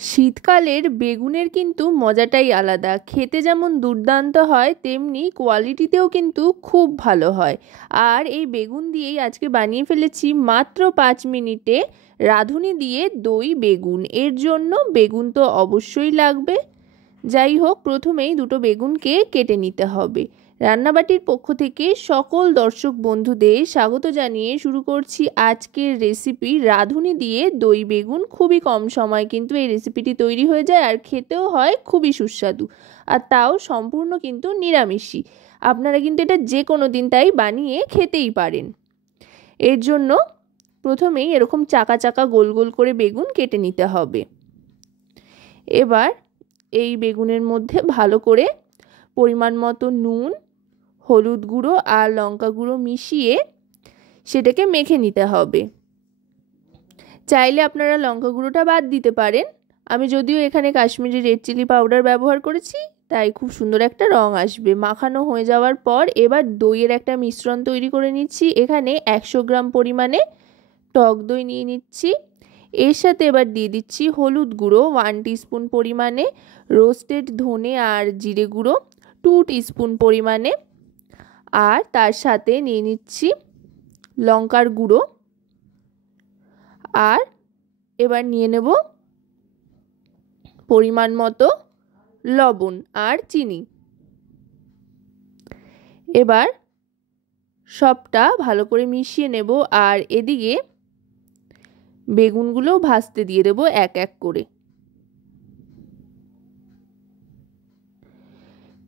শীতকালের বেগুনের কিন্তু মজাটাই আলাদা। খেতে যেমন দুর্দান্ত হয় তেমনি কোয়ালিটিতেও কিন্তু খুব ভালো হয়। আর এই বেগুন দিয়েই আজকে বানিয়ে ফেলেছি মাত্র 5 মিনিটে রাঁধুনি দিয়ে দই বেগুন। এর জন্য বেগুন তো অবশ্যই লাগবে। যাই হোক, প্রথমেই দুটো বেগুনকে কেটে নিতে হবে। রান্নাবাটির পক্ষ থেকে সকল দর্শক বন্ধুদের স্বাগত জানিয়ে শুরু করছি আজকের রেসিপি রাঁধুনি দিয়ে দই বেগুন। খুবই কম সময় কিন্তু এই রেসিপিটি তৈরি হয়ে যায় আর খেতেও হয় খুবই সুস্বাদু, আর তাও সম্পূর্ণ কিন্তু নিরামিষই। আপনারা কিন্তু এটা যে কোনো দিন তাই বানিয়ে খেতেই পারেন। এর জন্য প্রথমেই এরকম চাকা চাকা গোল গোল করে বেগুন কেটে নিতে হবে। এবার এই বেগুনের মধ্যে ভালো করে পরিমাণ মতো নুন, হলুদ গুঁড়ো আর লঙ্কা গুঁড়ো মিশিয়ে সেটাকে মেখে নিতে হবে। চাইলে আপনারা লঙ্কা গুঁড়োটা বাদ দিতে পারেন। আমি যদিও এখানে কাশ্মীরি রেড চিলি পাউডার ব্যবহার করেছি, তাই খুব সুন্দর একটা রং আসবে। মাখানো হয়ে যাওয়ার পর এবার দইয়ের একটা মিশ্রণ তৈরি করে নিচ্ছি। এখানে 100 গ্রাম পরিমাণে টক দই নিয়ে নিচ্ছি। এর সাথে এবার দিয়ে দিচ্ছি হলুদ গুঁড়ো 1 টিস্পুন পরিমাণে, রোস্টেড ধনে আর জিরে গুঁড়ো 2 টিস্পুন পরিমাণে, আর তার সাথে নিয়ে নিচ্ছি লঙ্কার গুঁড়ো, আর এবার নিয়ে নেব পরিমাণ মতো লবণ আর চিনি। এবার সবটা ভালো করে মিশিয়ে নেব আর এদিকে বেগুনগুলো ভাজতে দিয়ে দেবো এক এক করে।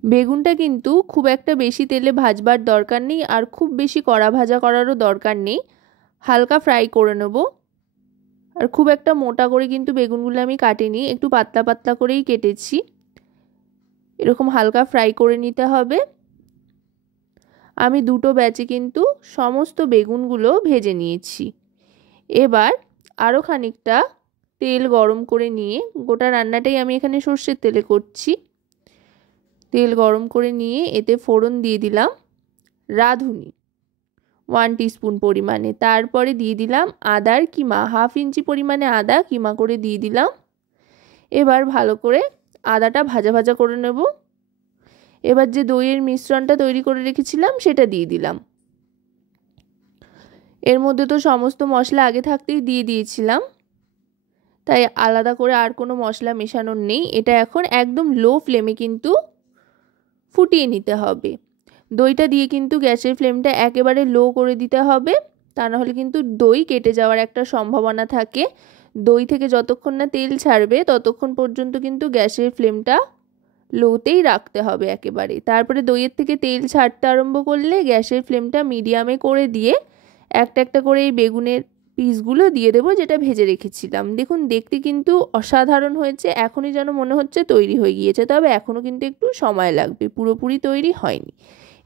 বেগুনটা কিন্তু খুব একটা বেশি তেলে ভাজবার দরকার নেই আর খুব বেশি কড়া ভাজা করারও দরকার নেই। হালকা ফ্রাই করে নেব। আর খুব একটা মোটা করে কিন্তু বেগুনগুলো আমি কাটিনি, একটু পাতলা পাতলা করেই কেটেছি। এরকম হালকা ফ্রাই করে নিতে হবে। আমি দুটো ব্যাচে কিন্তু সমস্ত বেগুনগুলো ভেজে নিয়েছি। এবার আরও খানিকটা তেল গরম করে নিয়ে, গোটা রান্নাটাই আমি এখানে সর্ষের তেলে করছি, তেল গরম করে নিয়ে এতে ফোড়ন দিয়ে দিলাম রাঁধুনি 1 টিস্পুন পরিমাণে। তারপরে দিয়ে দিলাম আদার কিমা, 1/2 ইঞ্চি পরিমাণে আদা কিমা করে দিয়ে দিলাম। এবার ভালো করে আদাটা ভাজা ভাজা করে নেব। এবার যে দইয়ের মিশ্রণটা তৈরি করে রেখেছিলাম সেটা দিয়ে দিলাম। এর মধ্যে তো সমস্ত মশলা আগে থাকতেই দিয়ে দিয়েছিলাম, তাই আলাদা করে আর কোনো মশলা মেশানোর নেই। এটা এখন একদম লো ফ্লেমে কিন্তু ফুটিয়ে নিতে হবে। দইটা দিয়ে কিন্তু গ্যাসের ফ্লেমটা একেবারে লো করে দিতে হবে, তা নাহলে কিন্তু দই কেটে যাওয়ার একটা সম্ভাবনা থাকে। দই থেকে যতক্ষণ না তেল ছাড়বে ততক্ষণ পর্যন্ত কিন্তু গ্যাসের ফ্লেমটা লোতেই রাখতে হবে একেবারে। তারপরে দইয়ের থেকে তেল ছাড়তে আরম্ভ করলে গ্যাসের ফ্লেমটা মিডিয়ামে করে দিয়ে একটা একটা করে এই বেগুনের পিসগুলো দিয়ে দেবো যেটা ভেজে রেখেছিলাম। দেখুন দেখতে কিন্তু অসাধারণ হয়েছে, এখনই যেন মনে হচ্ছে তৈরি হয়ে গিয়েছে, তবে এখনও কিন্তু একটু সময় লাগবে, পুরোপুরি তৈরি হয়নি।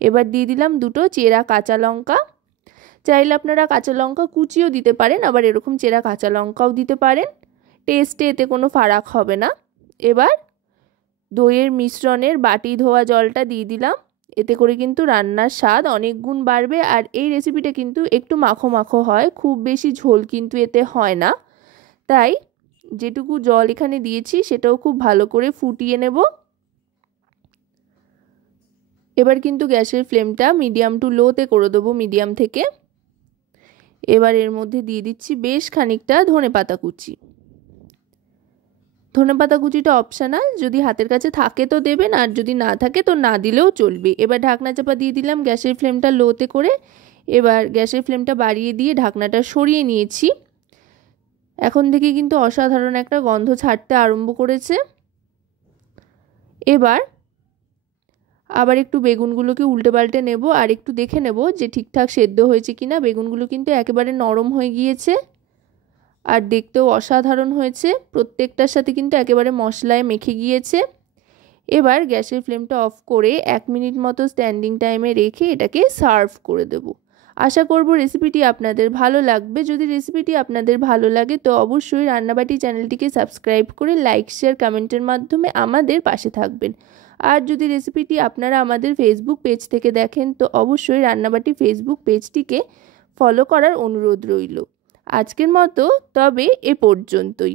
এবার দিয়ে দিলাম দুটো চেরা কাঁচা লঙ্কা। চাইলে আপনারা কাঁচা লঙ্কা কুচিও দিতে পারেন, আবার এরকম চেরা কাঁচা লঙ্কাও দিতে পারেন, টেস্টে এতে কোনো ফারাক হবে না। এবার দইয়ের মিশ্রণের বাটি ধোয়া জলটা দিয়ে দিলাম। এতে করে কিন্তু রান্নার স্বাদ অনেক গুণ বাড়বে। আর এই রেসিপিটা কিন্তু একটু মাখো মাখো হয়, খুব বেশি ঝোল কিন্তু এতে হয় না। তাই যেটুকু জল এখানে দিয়েছি সেটাও খুব ভালো করে ফুটিয়ে নেব। এবার কিন্তু গ্যাসের ফ্লেমটা মিডিয়াম টু লোতে করে দেবো, মিডিয়াম থেকে। এবার এর মধ্যে দিয়ে দিচ্ছি বেশ খানিকটা ধনেপাতা কুচি। ধনেপাতা কুচিটা অপশনাল, যদি হাতের কাছে থাকে তো দেবেন, আর যদি না থাকে তো না দিলেও চলবে। এবার ঢাকনা চাপা দিয়ে দিলাম গ্যাসের ফ্লেমটা লোতে করে। এবার গ্যাসের ফ্লেমটা বাড়িয়ে দিয়ে ঢাকনাটা সরিয়ে নিয়েছি। এখন থেকে কিন্তু অসাধারণ একটা গন্ধ ছাড়তে আরম্ভ করেছে। এবার আবার একটু বেগুনগুলোকে উল্টে পাল্টে নেব আর একটু দেখে নেব যে ঠিকঠাক সেদ্ধ হয়েছে কিনা। বেগুনগুলো কিন্তু একেবারে নরম হয়ে গিয়েছে আর দেখতেও অসাধারণ হয়েছে, প্রত্যেকটার সাথে কিন্তু একেবারে মশলায় মেখে গিয়েছে। এবার গ্যাসের ফ্লেমটা অফ করে 1 মিনিট মতো স্ট্যান্ডিং টাইমে রেখে এটাকে সার্ভ করে দেব। আশা করব রেসিপিটি আপনাদের ভালো লাগবে। যদি রেসিপিটি আপনাদের ভালো লাগে তো অবশ্যই রান্নাবাটি চ্যানেলটিকে সাবস্ক্রাইব করে লাইক শেয়ার কমেন্টের মাধ্যমে আমাদের পাশে থাকবেন। আর যদি রেসিপিটি আপনারা আমাদের ফেসবুক পেজ থেকে দেখেন তো অবশ্যই রান্নাবাটি ফেসবুক পেজটিকে ফলো করার অনুরোধ রইল। আজকের মতো তবে এ পর্যন্তই।